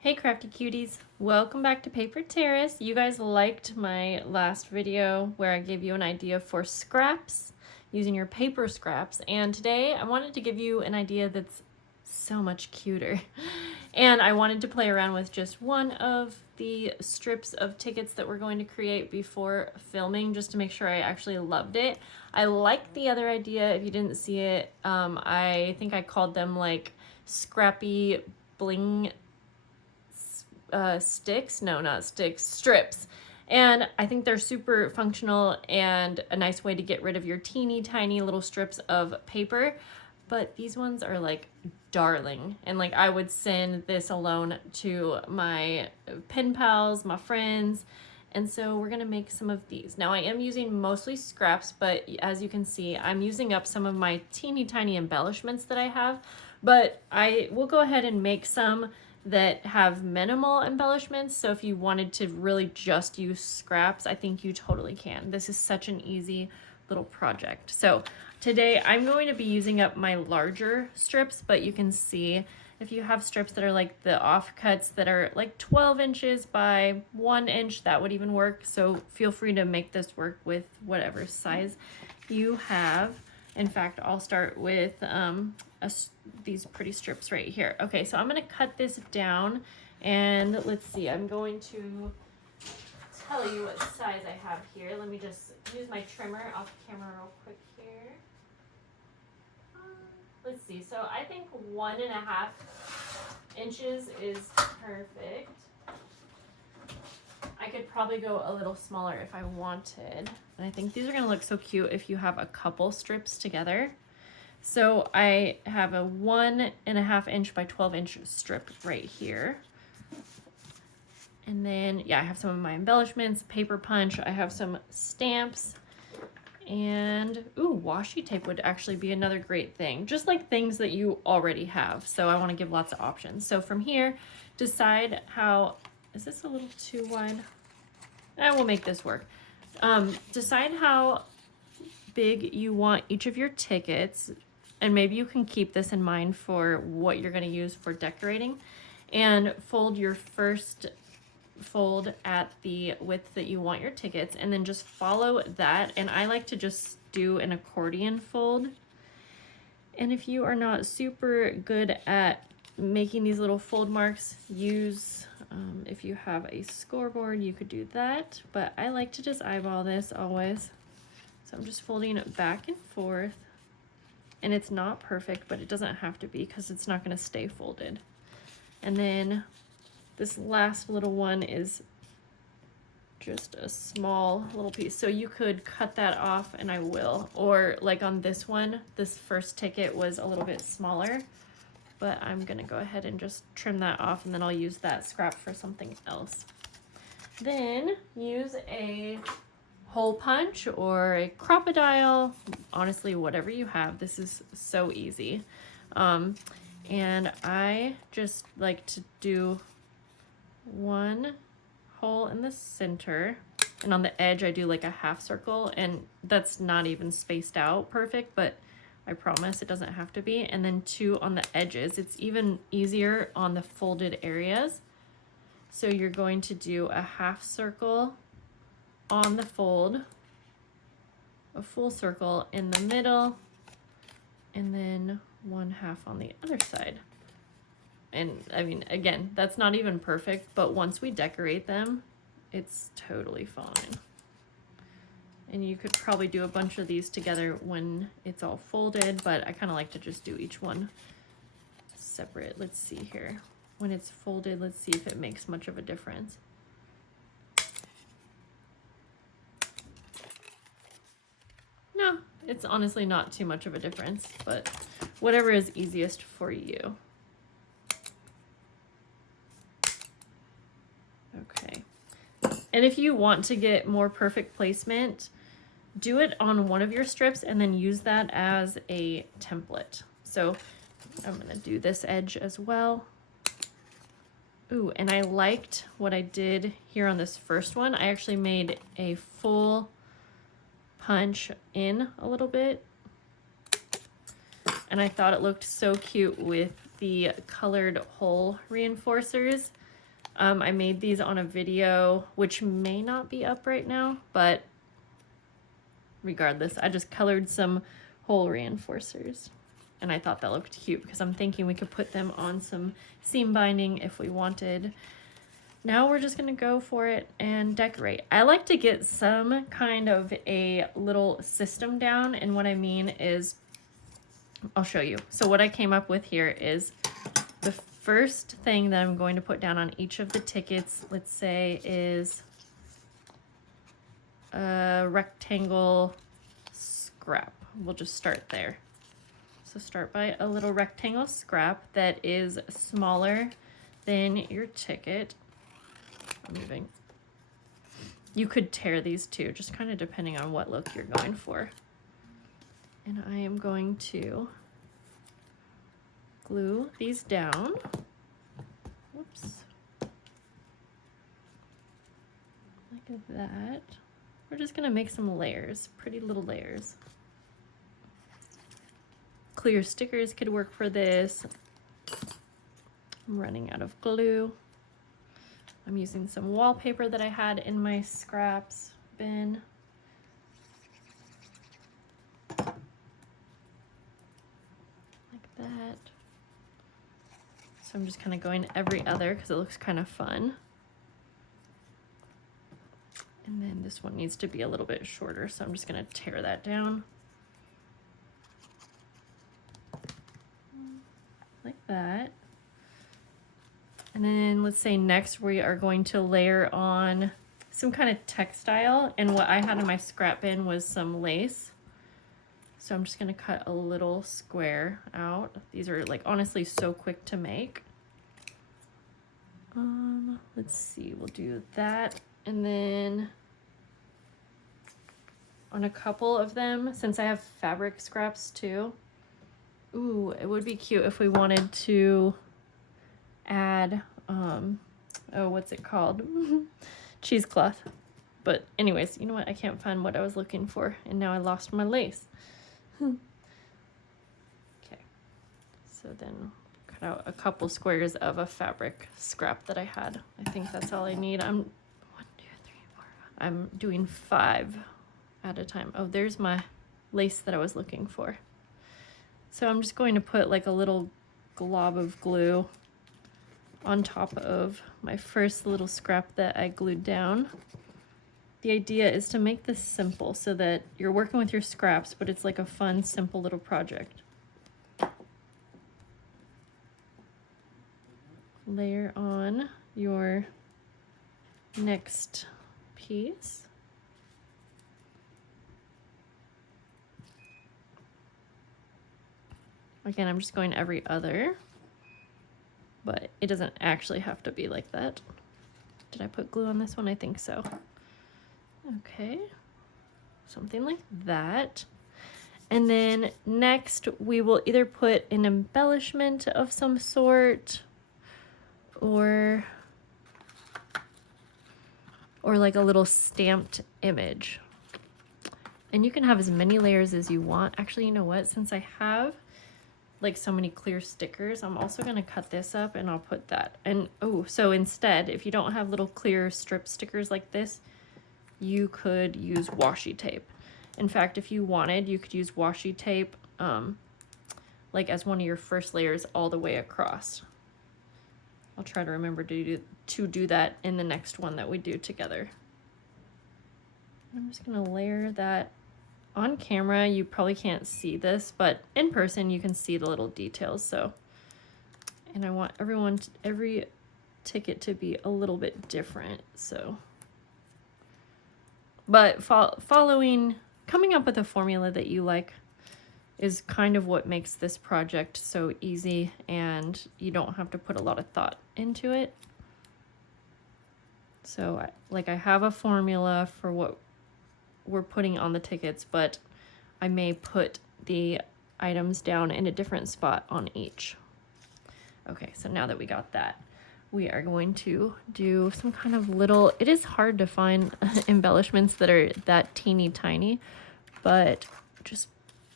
Hey crafty cuties, welcome back to Paper Terrace. You guys liked my last video where I gave you an idea for scraps, using your paper scraps, and today I wanted to give you an idea that's so much cuter. And I wanted to play around with just one of the strips of tickets that we're going to create before filming, just to make sure I actually loved it. I liked the other idea. If you didn't see it, I think I called them like scrappy bling sticks. No, not sticks, strips. And I think they're super functional and a nice way to get rid of your teeny tiny little strips of paper. But these ones are like darling. And like I would send this alone to my pen pals, my friends. And so we're gonna make some of these. Now I am using mostly scraps, but as you can see, I'm using up some of my teeny tiny embellishments that I have. But I will go ahead and make some that have minimal embellishments. So if you wanted to really just use scraps, I think you totally can. This is such an easy little project. So today I'm going to be using up my larger strips, but you can see if you have strips that are like the offcuts that are like 12 inches by 1 inch, that would even work. So feel free to make this work with whatever size you have. In fact, I'll start with these pretty strips right here. Okay, so I'm gonna cut this down and let's see, I'm going to tell you what size I have here. Let me just use my trimmer off camera real quick here. Let's see, so I think 1.5 inches is perfect. I could probably go a little smaller if I wanted. And I think these are gonna look so cute if you have a couple strips together. So I have a 1.5 inch by 12 inch strip right here. And then, yeah, I have some of my embellishments, paper punch, I have some stamps, and ooh, washi tape would actually be another great thing. Just like things that you already have. So I wanna give lots of options. So from here, decide how, is this a little too wide? I will make this work. Decide how big you want each of your tickets, and maybe you can keep this in mind for what you're going to use for decorating, and fold your first fold at the width that you want your tickets, and then just follow that. And I like to just do an accordion fold. And if you are not super good at making these little fold marks, use if you have a scoreboard, you could do that, but I like to just eyeball this always. So I'm just folding it back and forth, and it's not perfect, but it doesn't have to be because it's not going to stay folded. And then this last little one is just a small little piece, so you could cut that off, and I will. Or like on this one, this first ticket was a little bit smaller, but I'm gonna go ahead and just trim that off, and then I'll use that scrap for something else. Then use a hole punch or a crocodile, honestly, whatever you have. This is so easy. And I just like to do one hole in the center, and on the edge I do like a half circle, and that's not even spaced out perfect, but I promise it doesn't have to be. And then 2 on the edges. It's even easier on the folded areas. So you're going to do a half circle on the fold, a full circle in the middle, and then 1/2 on the other side. And I mean, again, that's not even perfect, but once we decorate them, it's totally fine. And you could probably do a bunch of these together when it's all folded, but I kind of like to just do each one separate. Let's see here. When it's folded, let's see if it makes much of a difference. No, it's honestly not too much of a difference, but whatever is easiest for you. Okay. And if you want to get more perfect placement, do it on one of your strips and then use that as a template. So I'm gonna do this edge as well. Ooh, and I liked what I did here on this first one. I actually made a full punch in a little bit, and I thought it looked so cute with the colored hole reinforcers. I made these on a video, which may not be up right now, but regardless, I just colored some hole reinforcers. And I thought that looked cute because I'm thinking we could put them on some seam binding if we wanted. Now we're just gonna go for it and decorate. I like to get some kind of a little system down, and what I mean is, I'll show you. So what I came up with here is the first thing that I'm going to put down on each of the tickets, let's say, is a rectangle scrap. We'll just start there. So start by a little rectangle scrap that is smaller than your ticket. I'm moving. You could tear these too, just kind of depending on what look you're going for. And I am going to glue these down. Whoops. Like that. We're just gonna make some layers, pretty little layers. Clear stickers could work for this. I'm running out of glue. I'm using some wallpaper that I had in my scraps bin. Like that. So I'm just kind of going every other because it looks kind of fun. And then this one needs to be a little bit shorter, so I'm just gonna tear that down. Like that. And then let's say next we are going to layer on some kind of textile, and what I had in my scrap bin was some lace. So I'm just gonna cut a little square out. These are like honestly so quick to make. Let's see, we'll do that. And then on a couple of them, since I have fabric scraps too, ooh, it would be cute if we wanted to add, oh, what's it called? Cheesecloth. But anyways, you know what? I can't find what I was looking for, and now I lost my lace. Okay. So then cut out a couple squares of a fabric scrap that I had. I think that's all I need. I'm 1, 2, 3, 4, 5. I'm doing 5 at a time. Oh, there's my lace that I was looking for. So I'm just going to put like a little glob of glue on top of my first little scrap that I glued down. The idea is to make this simple so that you're working with your scraps, but it's like a fun, simple little project. Layer on your next piece. Again, I'm just going every other, but it doesn't actually have to be like that. Did I put glue on this one? I think so. Okay, something like that. And then next we will either put an embellishment of some sort or like a little stamped image. And you can have as many layers as you want. Actually, you know what? Since I have like so many clear stickers, I'm also gonna cut this up and I'll put that. And oh, so instead, if you don't have little clear strip stickers like this, you could use washi tape. In fact, if you wanted, you could use washi tape like as one of your first layers all the way across. I'll try to remember to do that in the next one that we do together. I'm just gonna layer that. On camera, you probably can't see this, but in person you can see the little details. So, and I want every ticket to be a little bit different. So, but coming up with a formula that you like is kind of what makes this project so easy, and you don't have to put a lot of thought into it. So, I have a formula for what we're putting on the tickets, but I may put the items down in a different spot on each. Okay, so now that we got that, we are going to do some kind of little, it is hard to find embellishments that are that teeny tiny, but just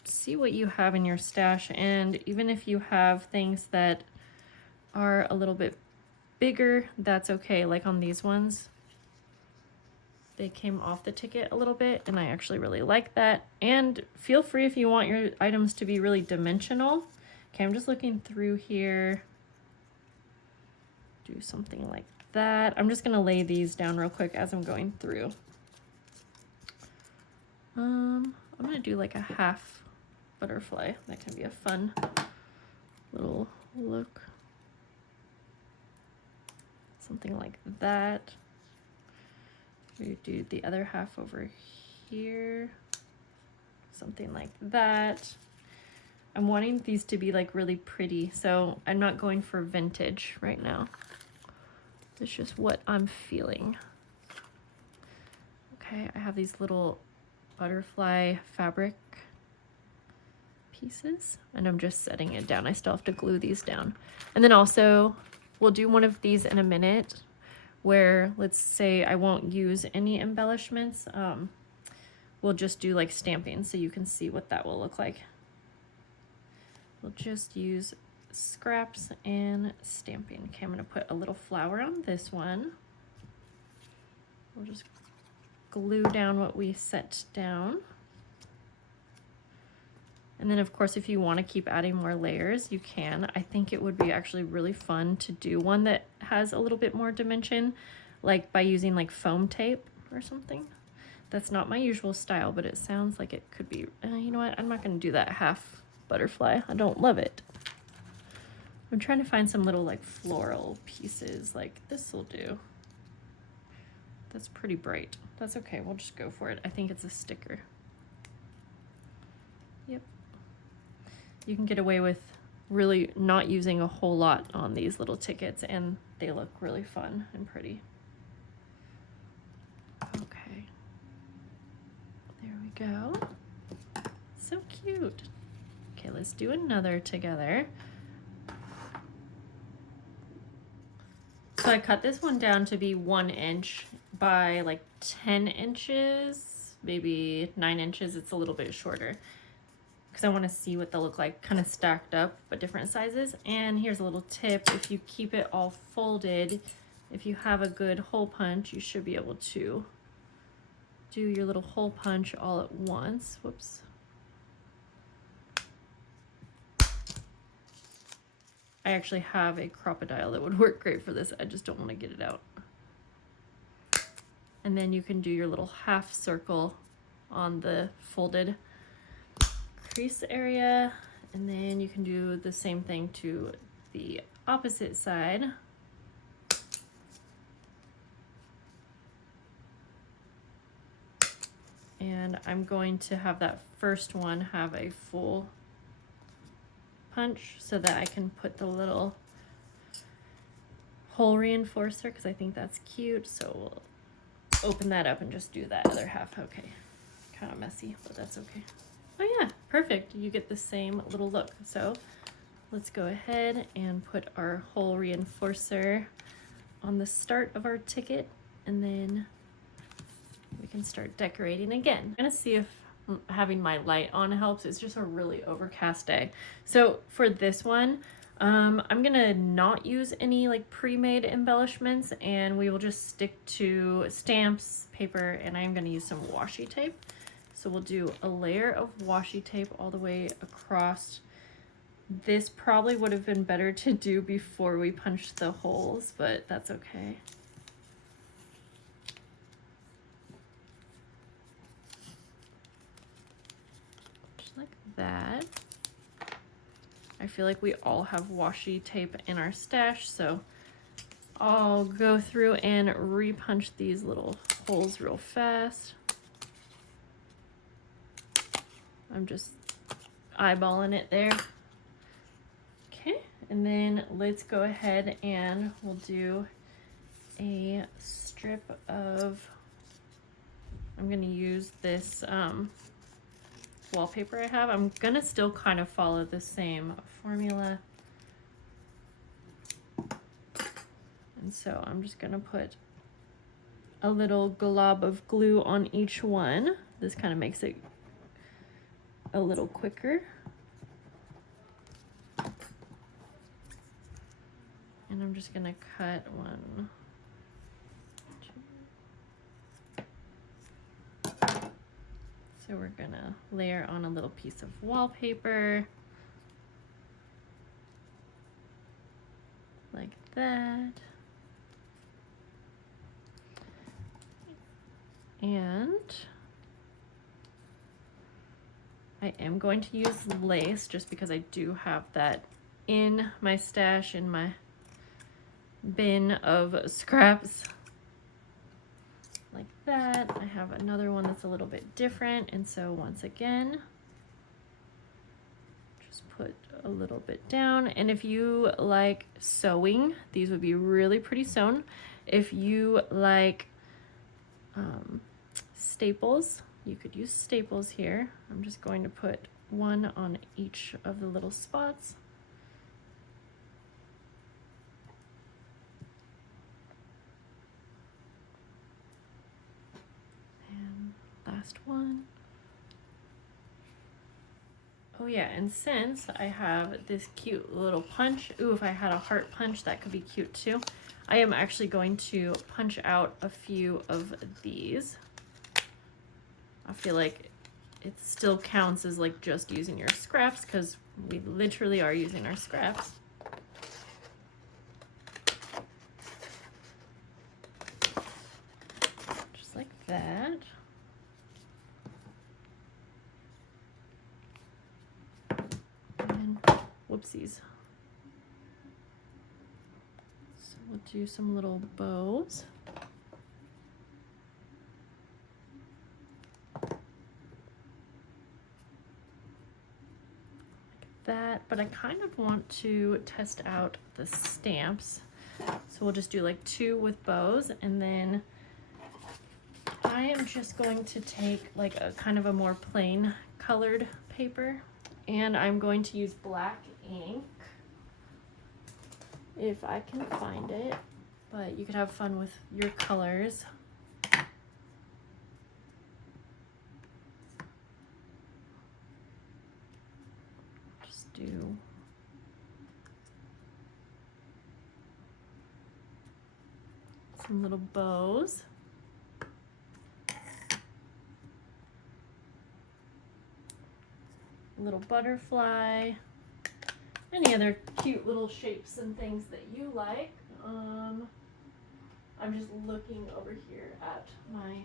see what you have in your stash. And even if you have things that are a little bit bigger, that's okay. Like on these ones, they came off the ticket a little bit, and I actually really like that. And feel free if you want your items to be really dimensional. Okay, I'm just looking through here. Do something like that. I'm just gonna lay these down real quick as I'm going through. I'm gonna do like a half butterfly. That can be a fun little look. Something like that. We do the other half over here. Something like that. I'm wanting these to be like really pretty, so I'm not going for vintage right now. It's just what I'm feeling. Okay, I have these little butterfly fabric pieces, and I'm just setting it down. I still have to glue these down. And then also, we'll do one of these in a minute where, let's say I won't use any embellishments. We'll just do like stamping so you can see what that will look like. We'll just use scraps and stamping. Okay, I'm gonna put a little flower on this one. We'll just glue down what we set down. And then of course, if you want to keep adding more layers, you can. I think it would be actually really fun to do one that has a little bit more dimension, like by using like foam tape or something. That's not my usual style, but it sounds like it could be. You know what? I'm not going to do that half butterfly. I don't love it. I'm trying to find some little like floral pieces, like this will do. That's pretty bright. That's okay. We'll just go for it. I think it's a sticker. Yep. You can get away with really not using a whole lot on these little tickets, and they look really fun and pretty. Okay. There we go. So cute. Okay, let's do another together. So I cut this one down to be 1 inch by like 10 inches, maybe 9 inches. It's a little bit shorter because I want to see what they'll look like kind of stacked up, but different sizes. And here's a little tip. If you keep it all folded, if you have a good hole punch, you should be able to do your little hole punch all at once. Whoops. I actually have a crocodile that would work great for this. I just don't want to get it out. And then you can do your little half circle on the folded crease area. And then you can do the same thing to the opposite side. And I'm going to have that first one have a full punch so that I can put the little hole reinforcer because I think that's cute. So we'll open that up and just do that other half. Okay, kind of messy, but that's okay. Oh yeah, perfect. You get the same little look. So let's go ahead and put our hole reinforcer on the start of our ticket, and then we can start decorating again. I'm gonna see if having my light on helps. It's just a really overcast day. So for this one, I'm gonna not use any like pre-made embellishments, and we will just stick to stamps, paper, and I'm gonna use some washi tape. So we'll do a layer of washi tape all the way across. This probably would have been better to do before we punched the holes, but that's okay. Like that. I feel like we all have washi tape in our stash, so I'll go through and repunch these little holes real fast. I'm just eyeballing it there. Okay, and then let's go ahead and we'll do a strip of, I'm gonna use this wallpaper I have. I'm gonna still kind of follow the same formula. And so I'm just gonna put a little glob of glue on each one. This kind of makes it a little quicker. And I'm I'm just gonna cut one, two. So we're gonna layer on a little piece of wallpaper like that. And I am going to use lace just because I do have that in my stash, in my bin of scraps. Like that. I have another one that's a little bit different, and so once again, just put a little bit down. And if you like sewing, these would be really pretty sewn. If you like staples, you could use staples here. I'm just going to put one on each of the little spots. And last one. Oh yeah, and since I have this cute little punch, ooh, if I had a heart punch, that could be cute too. I am actually going to punch out a few of these. I feel like it still counts as like just using your scraps because we literally are using our scraps. Just like that. And whoopsies. So we'll do some little bows. That, but I kind of want to test out the stamps, so we'll just do like 2 with bows, and then I am just going to take like a kind of a more plain colored paper, and I'm going to use black ink if I can find it, but you could have fun with your colors. Do some little bows. Little butterfly. Any other cute little shapes and things that you like. I'm just looking over here at my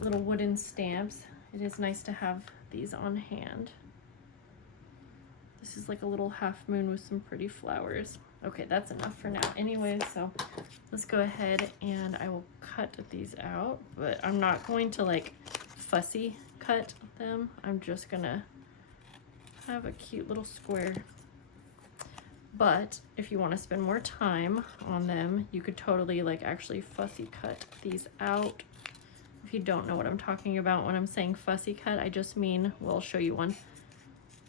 little wooden stamps. It is nice to have these on hand. This is like a little half moon with some pretty flowers. Okay, that's enough for now anyway, so let's go ahead and I will cut these out, but I'm not going to like fussy cut them. I'm just gonna have a cute little square. But if you want to spend more time on them, you could totally like actually fussy cut these out. If you don't know what I'm talking about when I'm saying fussy cut, I just mean, well, I'll show you one.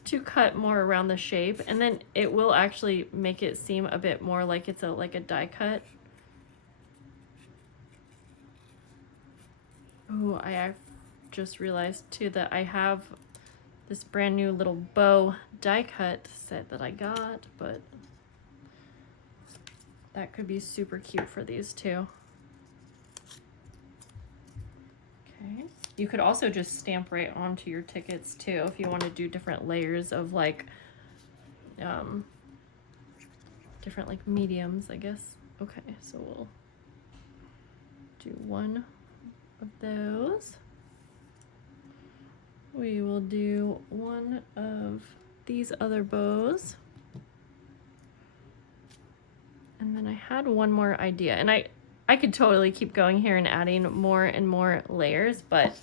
To cut more around the shape, and then it will actually make it seem a bit more like it's like a die cut. Oh, I just realized too that I have this brand new little bow die cut set that I got, but that could be super cute for these too. Okay. You could also just stamp right onto your tickets too if you want to do different layers of like different like mediums, I guess. Okay, so we'll do one of those. We will do one of these other bows. And then I had one more idea, and I could totally keep going here and adding more and more layers, but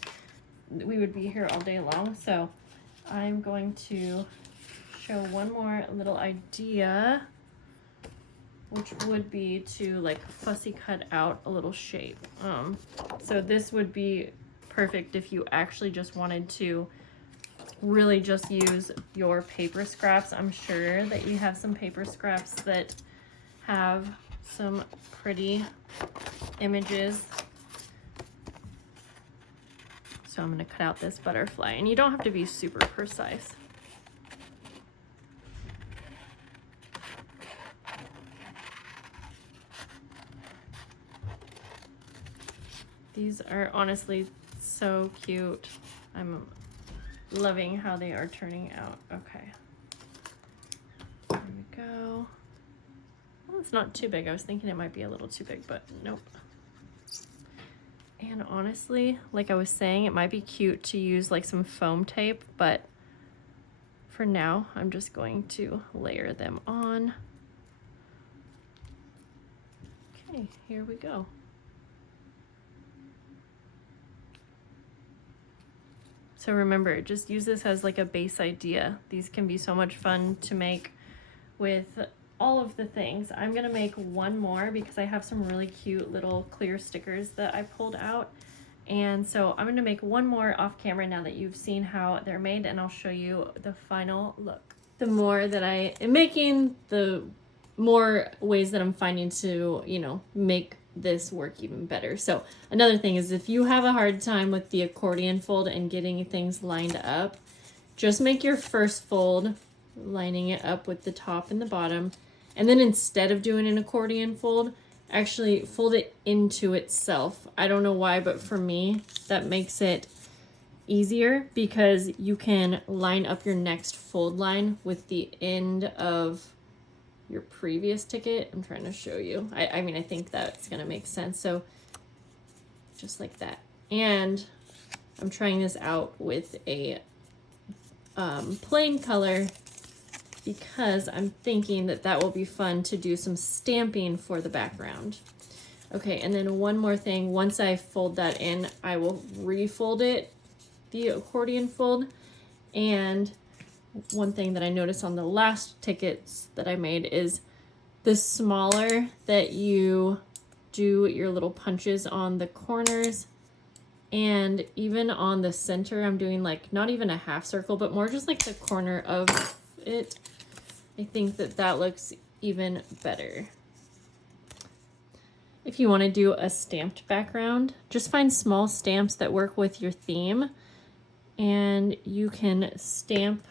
we would be here all day long. So I'm going to show one more little idea, which would be to like fussy cut out a little shape. So this would be perfect if you actually just wanted to really just use your paper scraps. I'm sure that you have some paper scraps that have some pretty images. So I'm going to cut out this butterfly, and you don't have to be super precise. These are honestly so cute. I'm loving how they are turning out. Okay. There we go. Well, it's not too big. I was thinking it might be a little too big, but nope. And honestly, like I was saying, it might be cute to use like some foam tape, but for now, I'm just going to layer them on. Okay, here we go. So remember, just use this as like a base idea. These can be so much fun to make with all of the things. I'm gonna make one more because I have some really cute little clear stickers that I pulled out. And so I'm gonna make one more off camera now that you've seen how they're made, and I'll show you the final look. The more that I am making, the more ways that I'm finding to, you know, make this work even better. So another thing is, if you have a hard time with the accordion fold and getting things lined up, just make your first fold lining it up with the top and the bottom, and then instead of doing an accordion fold, actually fold it into itself. I don't know why, but for me that makes it easier because you can line up your next fold line with the end of your previous ticket. I'm trying to show you. I mean, I think that's gonna make sense. So just like that. And I'm trying this out with a plain color because I'm thinking that that will be fun to do some stamping for the background. Okay, and then one more thing. Once I fold that in, I will refold it, the accordion fold. And one thing that I noticed on the last tickets that I made is the smaller that you do your little punches on the corners and even on the center, I'm doing like not even a half circle, but more just like the corner of it. I think that that looks even better. If you want to do a stamped background, just find small stamps that work with your theme, and you can stamp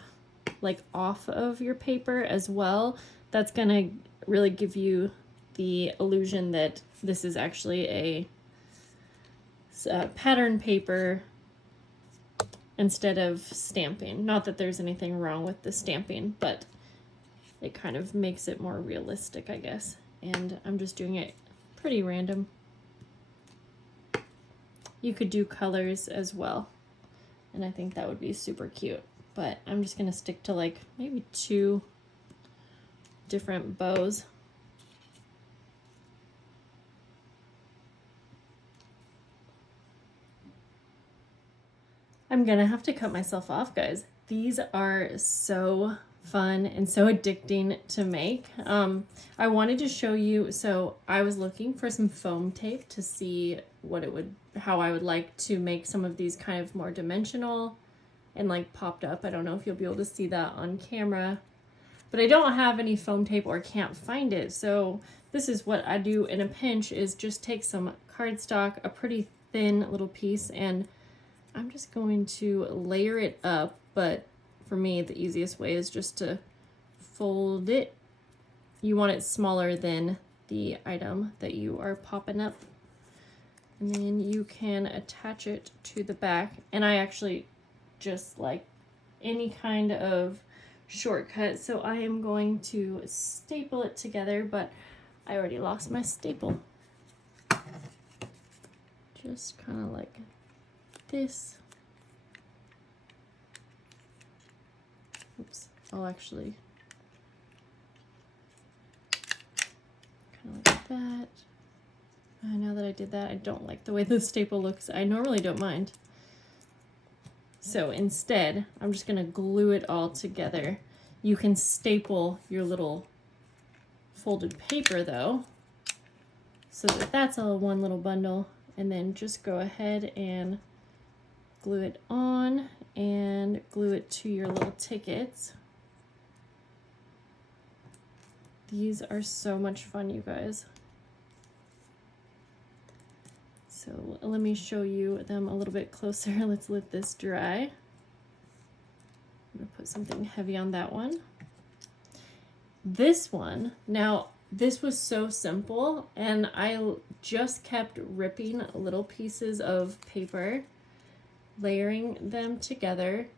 like off of your paper as well. That's gonna really give you the illusion that this is actually a pattern paper instead of stamping. Not that there's anything wrong with the stamping, but it kind of makes it more realistic, I guess. And I'm just doing it pretty random. You could do colors as well, and I think that would be super cute. But I'm just gonna stick to like maybe 2 different bows. I'm gonna have to cut myself off, guys. These are so fun and so addicting to make. I wanted to show you, so I was looking for some foam tape to see how I would like to make some of these kind of more dimensional and like popped up. I don't know if you'll be able to see that on camera, but I don't have any foam tape or can't find it. So this is what I do in a pinch, is just take some cardstock, a pretty thin little piece, and I'm just going to layer it up. But for me, the easiest way is just to fold it. You want it smaller than the item that you are popping up. And then you can attach it to the back. And I actually just like any kind of shortcut. So I am going to staple it together, but I already lost my staple. Just kind of like this. Oops, I'll actually kind of like that. Now that I did that, I don't like the way the staple looks. I normally don't mind. So instead, I'm just gonna glue it all together. You can staple your little folded paper though, so that that's all one little bundle, and then just go ahead and glue it on and glue it to your little tickets. These are so much fun, you guys. So let me show you them a little bit closer. Let's let this dry. I'm gonna put something heavy on that one. This one, now this was so simple, and I just kept ripping little pieces of paper, layering them together,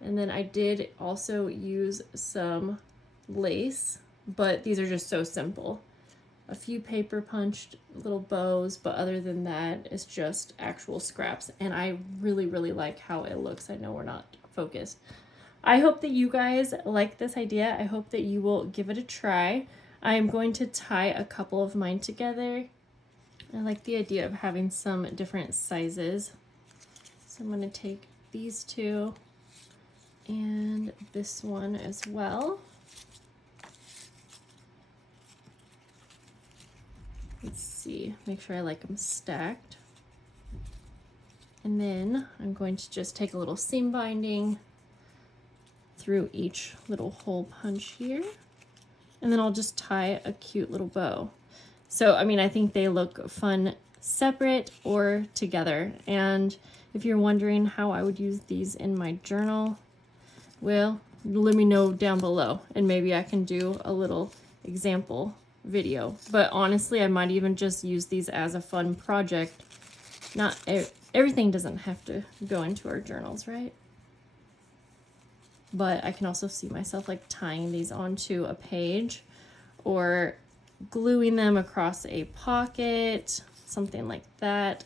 and then I did also use some lace, but these are just so simple. A few paper punched little bows, but other than that, it's just actual scraps, and I really, really like how it looks. I know we're not focused. I hope that you guys like this idea. I hope that you will give it a try. I am going to tie a couple of mine together. I like the idea of having some different sizes. So I'm going to take these two and this one as well. Let's see, make sure I like them stacked. And then I'm going to just take a little seam binding through each little hole punch here. And then I'll just tie a cute little bow. So, I mean, I think they look fun separate or together. And if you're wondering how I would use these in my journal, well, let me know down below and maybe I can do a little example video. But honestly, I might even just use these as a fun project. Not everything doesn't have to go into our journals, right? But I can also see myself like tying these onto a page or gluing them across a pocket, something like that.